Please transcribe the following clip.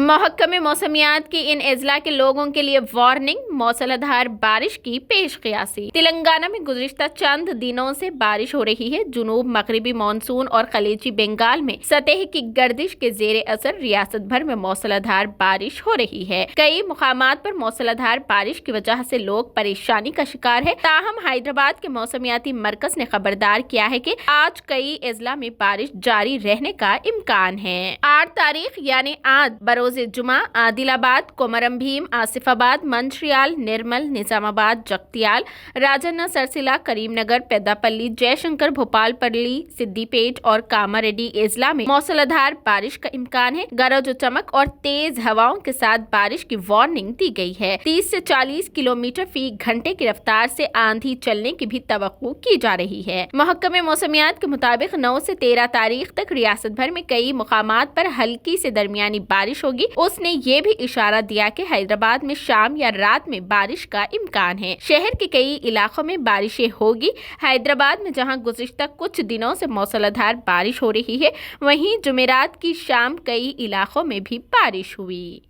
महकमे मौसमियात की इन अजला के लोगों के लिए वार्निंग, मौसलाधार बारिश की पेश क़ियासी। तेलंगाना में गुज़िश्ता चंद दिनों से बारिश हो रही है। जुनूब मगरिबी मानसून और खलीजी बंगाल में सतह की गर्दिश के जेर असर रियासत भर में मौसलाधार बारिश हो रही है। कई मुकामात पर मौसलाधार बारिश की वजह से लोग परेशानी का शिकार है। ताहम हैदराबाद के मौसमियाती मरकज ने खबरदार किया है कि आज कई अजला में बारिश जारी रहने का इम्कान है। 8 तारीख यानी आज बरोज़े जुमा आदिलाबाद, कोमरम भीम, आसिफाबाद, मंचिर्याल, निर्मल, निजामाबाद, जगतियाल, राजन्ना सरसिला, करीमनगर, पेद्दापल्ली, जयशंकर, भोपालपल्ली, सिद्दीपेट और कामारेड्डी अजला में मौसलाधार बारिश का इम्कान है। गरज चमक और तेज हवाओं के साथ बारिश की वार्निंग दी गई है। 30 से 40 किलोमीटर फी घंटे की रफ्तार से आंधी चलने की भी तवक्को की जा रही है। महकमे मौसमियात के मुताबिक 9 से 13 तारीख तक रियासत भर में कई मुकामात पर हल्की से दरमियानी बारिश होगी। उसने ये भी इशारा दिया कि हैदराबाद में शाम या रात में बारिश का इम्कान है। शहर के कई इलाकों में बारिशें होगी। हैदराबाद में जहां गुज़िश्ता कुछ दिनों से मौसलाधार बारिश हो रही है, वहीं जुमेरात की शाम कई इलाकों में भी बारिश हुई।